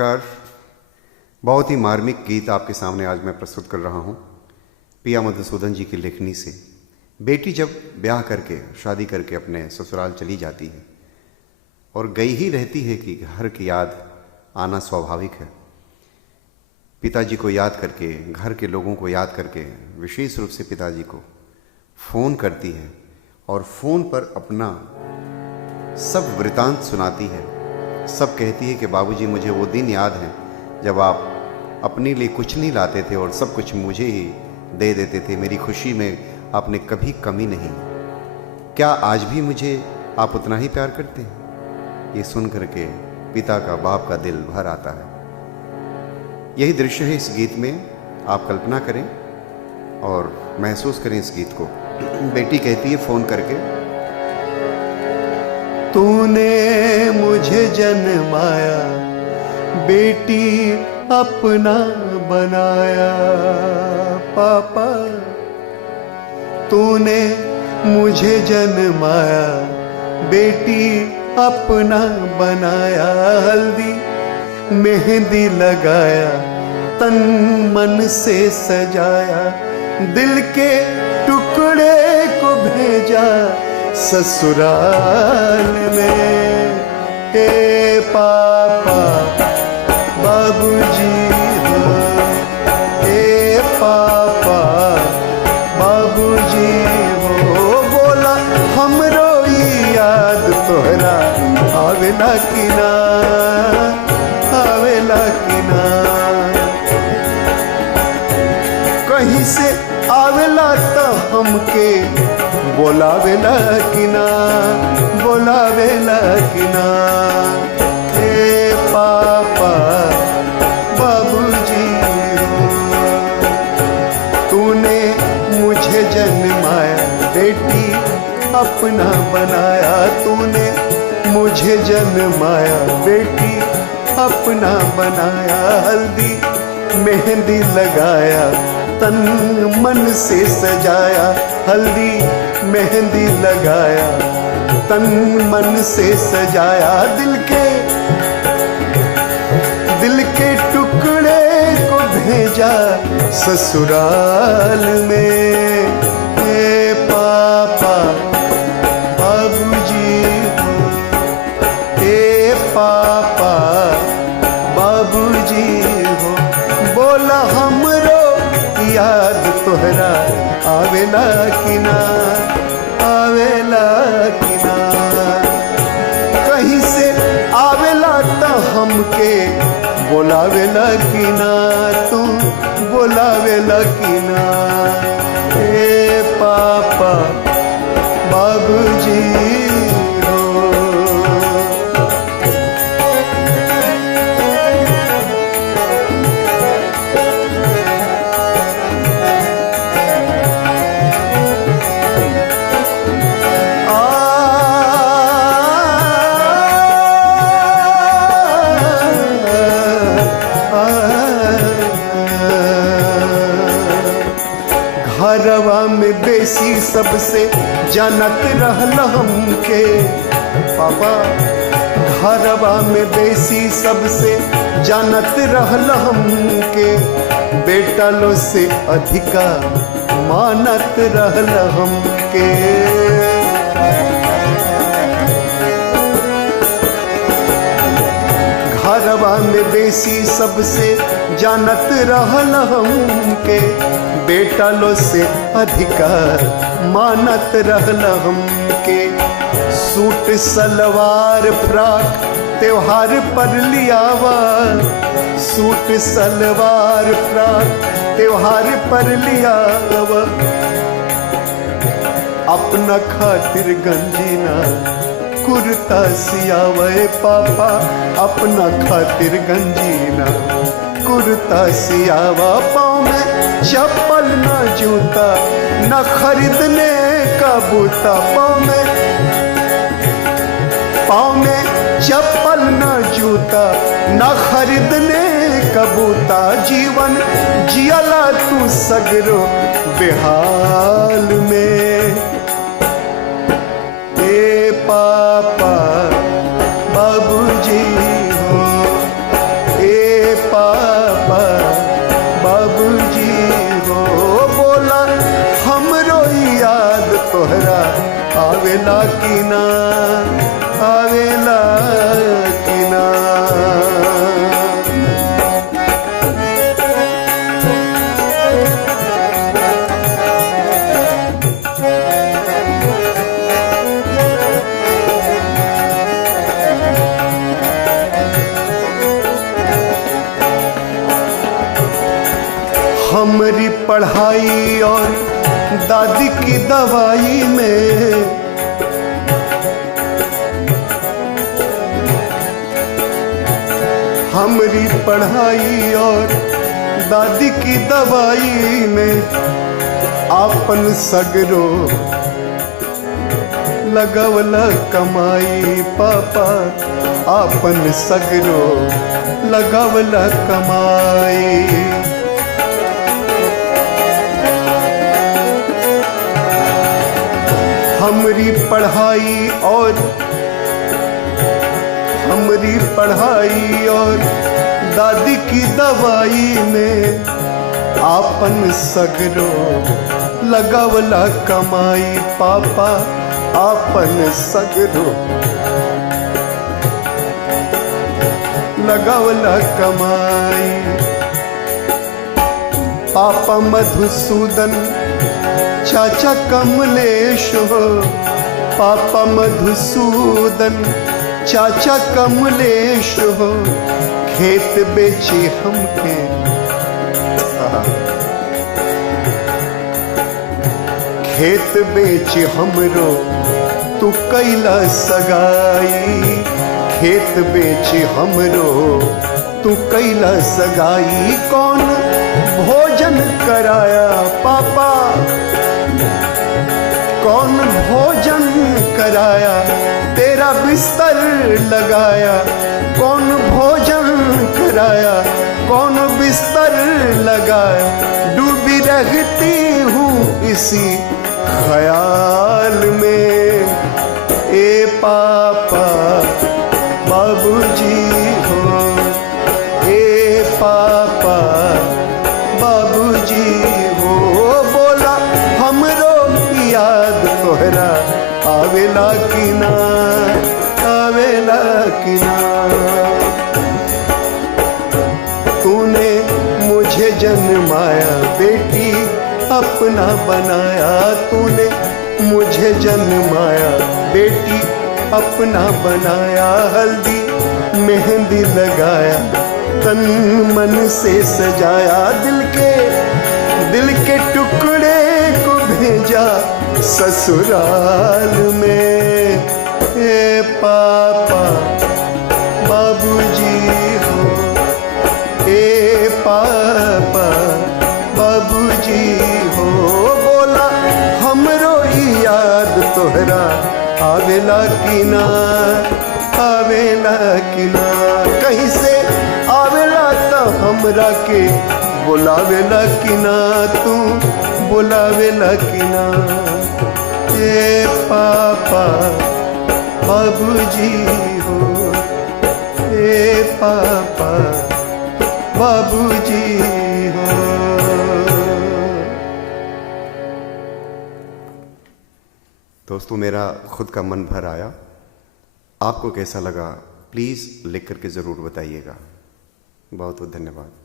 नमस्कार। बहुत ही मार्मिक गीत आपके सामने आज मैं प्रस्तुत कर रहा हूँ पिया मधुसूदन जी की लेखनी से। बेटी जब ब्याह करके शादी करके अपने ससुराल चली जाती है और गई ही रहती है कि घर की याद आना स्वाभाविक है। पिताजी को याद करके, घर के लोगों को याद करके, विशेष रूप से पिताजी को फ़ोन करती है और फ़ोन पर अपना सब वृतांत सुनाती है। सब कहती है कि बाबूजी, मुझे वो दिन याद है जब आप अपने लिए कुछ नहीं लाते थे और सब कुछ मुझे ही दे देते थे। मेरी खुशी में आपने कभी कमी नहीं। क्या आज भी मुझे आप उतना ही प्यार करते हैं? ये सुन करके पिता का, बाप का दिल भर आता है। यही दृश्य है इस गीत में। आप कल्पना करें और महसूस करें इस गीत को। बेटी कहती है फ़ोन करके, तूने मुझे जन्माया, बेटी अपना बनाया। पापा, तूने मुझे जन्माया, बेटी अपना बनाया। हल्दी मेहंदी लगाया, तन मन से सजाया। दिल के टुकड़े को भेजा ससुराल में। ए पापा बाबूजी हो, ए पापा बाबूजी हो। बोला हमरो ई याद तोहरा आवेला कि ना, आवेला कि ना। कहीं से आवेला तो हमके बोलावेला कि ना, बोलावेला कि ना। हे पापा बाबूजी हो, तूने मुझे जन्माया, बेटी अपना बनाया। तूने मुझे जन्माया, बेटी अपना बनाया। हल्दी मेहंदी लगाया, तन मन से सजाया। हल्दी मेहंदी लगाया, तन मन से सजाया। दिल के टुकड़े को भेजा ससुराल में। हे पापा बाबूजी हो, हे पापा बाबूजी हो। बोला हमरो याद तोहरा आवेला कि ना, आवेला कि ना। कहीं से आवेला तो हमके बोलावेला कि ना, तू बोलावेला कि ना। हे पापा बाबूजी हो। घरवा में बेसी सबसे जानत रहल हमके। पापा, घरवा में बेसी सबसे जानत रहल हमके। बेटा लो से अधिका मानत रहल हमके। घरवा में बेसी सबसे जानत रहल हमके। बेटा लो से अधिकार मानत रहल हमके। सूट सलवार फ्राक त्योहार पर लियावा। सूट सलवार फ्राक त्योहार पर लियावा। अपना खातिर गंजीना कुर्ता सियावे। पापा, अपना खातिर गंजीना कुर्ता सियावा। पाँव में चप्पल ना जूता, न खरीदने का बूता। पाँव में चप्पल न जूता, न खरीदने का बूता। जीवन जियला तू सगरो बेहाल में। ए पापा बाबूजी हो, आवेला की ना, आवेला की ना। हमारी पढ़ाई और दादी की दवाई में हमारी पढ़ाई और दादी की दवाई में आपन सगरो लगवला कमाई पापा, आपन सगरो लगवला कमाई। हमारी पढ़ाई और दादी की दवाई में आपन सगरो लगवला कमाई पापा, आपन सगरो लगवला कमाई। पापा मधुसूदन चाचा कमलेश हो, पापा मधुसूदन चाचा कमलेश हो, खेत बेची हमके खेत बेची हमरो तू कैला सगाई, खेत बेची हमरो तू कैला सगाई। कौन भोजन कराया पापा, कौन भोजन कराया, तेरा बिस्तर लगाया। कौन भोजन कराया, कौन बिस्तर लगाया। डूबी रहती हूँ इसी ख्याल में, ए पापा बाबूजी हो, ए पापा बाबूजी हो। बोला हमरो याद तोहरा आवेला की ना, आवेला की ना। तूने मुझे जन्माया बेटी अपना बनाया, तूने मुझे जन्माया बेटी अपना बनाया। हल्दी मेहंदी लगाया, तन मन से सजाया, दिल के टुकड़े को भेजा ससुराल में। ए पापा बाबूजी हो, ए पापा बाबूजी हो। बोला हमरो याद तोहरा आवेला की ना, आवेला की ना। कहीं से आवेला तो हमरा के बुलावेला की ना, तू बुलावेला की ना। ए पापा बाबूजी हो, ए पापा बाबूजी हो। दोस्तों, मेरा खुद का मन भर आया। आपको कैसा लगा प्लीज़ लिख करके ज़रूर बताइएगा। बहुत बहुत धन्यवाद।